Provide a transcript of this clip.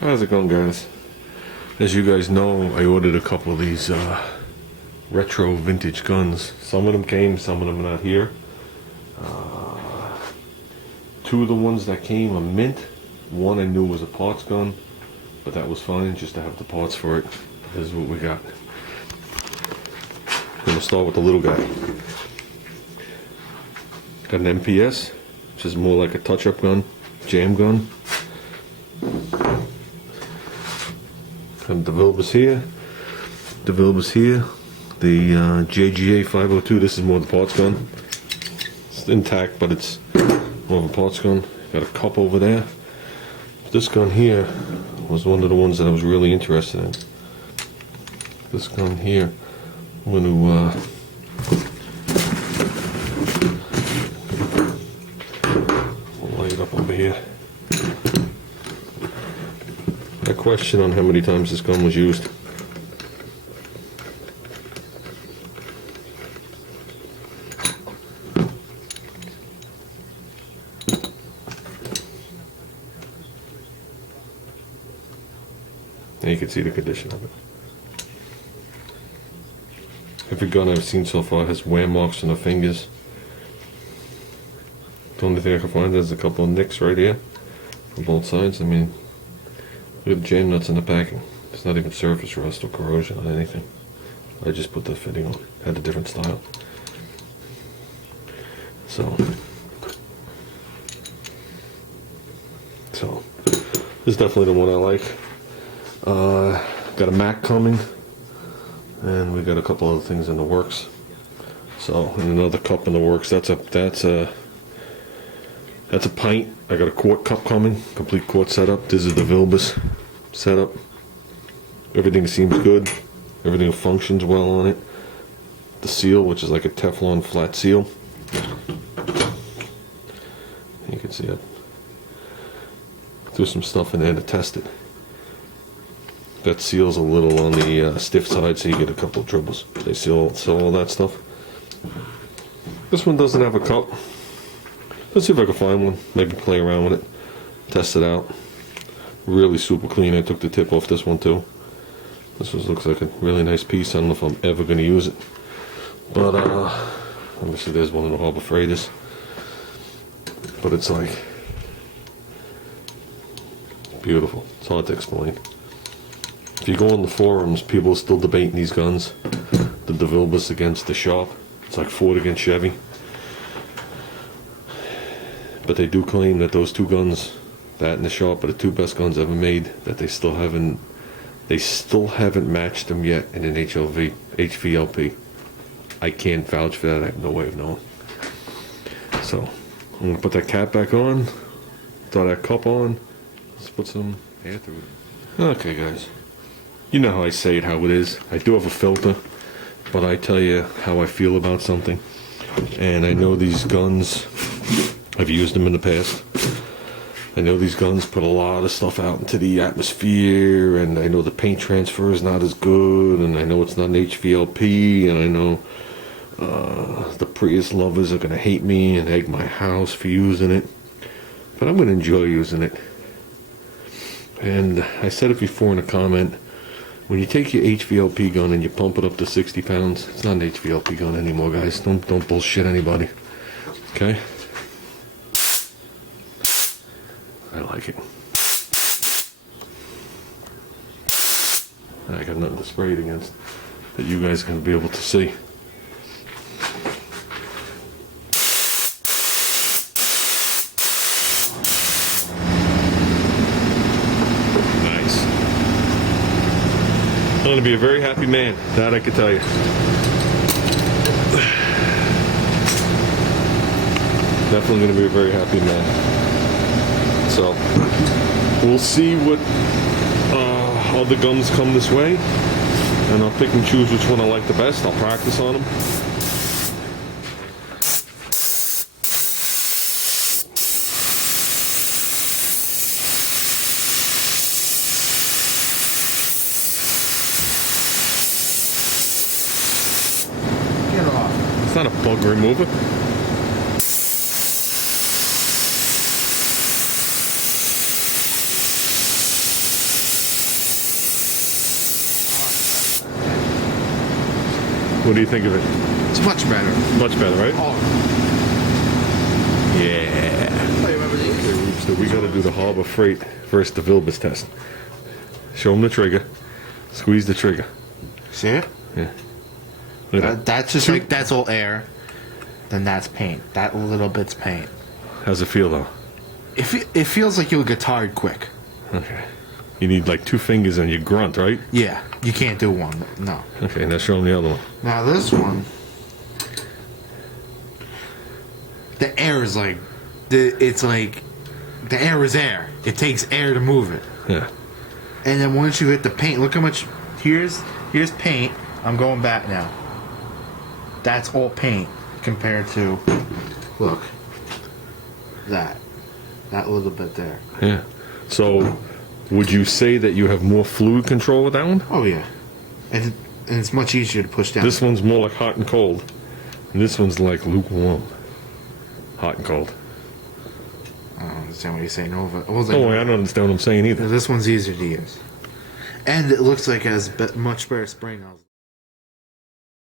How's it going, guys? As you guys know, I ordered a couple of these retro vintage guns. Some of them came, some of them are not here. Two of the ones that came are mint. One I knew was a parts gun, but that was fine just to have the parts for it. This is what we got. I'm gonna start with the little guy. Got an MPS, which is more like a touch-up gun, jam gun. Got Devilbiss here, Devilbiss here. The JGA 502. This is more the parts gun. It's intact, but it's more of a parts gun. Got a cup over there. This gun here was one of the ones that I was really interested in. This gun here, I'm going to light it up over here. A question on how many times this gun was used. And you can see the condition of it. Every gun I've seen so far has wear marks on the fingers. The only thing I can find is a couple of nicks right here on both sides. I mean, look at the jam nuts in the packing. It's not even surface rust or corrosion on anything. I just put the fitting on. Had a different style. So this is definitely the one I like. Got a Mac coming, and we got a couple other things in the works. So, and another cup in the works. That's a pint. I got a quart cup coming, complete quart setup. This is the Devilbiss setup. Everything seems good. Everything functions well on it. The seal, which is like a Teflon flat seal. You can see it. Threw some stuff in there to test it. That seal's a little on the stiff side, so you get a couple of dribbles. They seal all that stuff. This one doesn't have a cup. Let's see if I can find one. Maybe play around with it. Test it out. Really super clean. I took the tip off this one too. This one looks like a really nice piece. I don't know if I'm ever going to use it. But, let me see, there's one in the Harbor Freighters. But it's like beautiful. It's hard to explain. If you go on the forums, people are still debating these guns. The Devilbiss against the Sharp. It's like Ford against Chevy. But they do claim that those two guns, that and the Sharp, are the two best guns ever made. That they still haven't matched them yet in an HVLP. I can't vouch for that. I have no way of knowing. So I'm gonna put that cap back on. Throw that cup on. Let's put some air through it. Okay, guys. You know how I say it, how it is. I do have a filter, but I tell you how I feel about something. And I know these guns, I've used them in the past. I know these guns put a lot of stuff out into the atmosphere, and I know the paint transfer is not as good, and I know it's not an HVLP, and I know the Prius lovers are going to hate me and egg my house for using it. But I'm going to enjoy using it. And I said it before in a comment, when you take your HVLP gun and you pump it up to 60 pounds, it's not an HVLP gun anymore, guys. Don't bullshit anybody. Okay? I like it. I got nothing to spray it against that you guys are going to be able to see. I'm going to be a very happy man, that I can tell you. Definitely going to be a very happy man. So, we'll see what other guns come this way, and I'll pick and choose which one I like the best. I'll practice on them. It's not a bug remover. What do you think of it? It's much better. Much better, right? Oh, Yeah. I remember these. So we got to do the Harbor Freight versus Devilbiss test. Show them the trigger. Squeeze the trigger. See it? Yeah. Look at that. That's just like, that's all air. Then that's paint. That little bit's paint. How's it feel though? It feels like you'll get tired quick. Okay. You need like 2 fingers and you grunt, right? Yeah, you can't do one. No. Okay, now show them the other one. Now this one, the air is like, it's like, the air is air. It takes air to move it. Yeah. And then once you hit the paint, look how much. Here's paint. I'm going back now. That's all paint compared to, look, that little bit there. Yeah. So, would you say that you have more fluid control with that one? Oh yeah, and it's much easier to push down. This one's more like hot and cold, and this one's like lukewarm. Hot and cold. I don't understand what you're saying. Over. What was Oh, I don't understand what I'm saying either. This one's easier to use, and it looks like it has much better spring.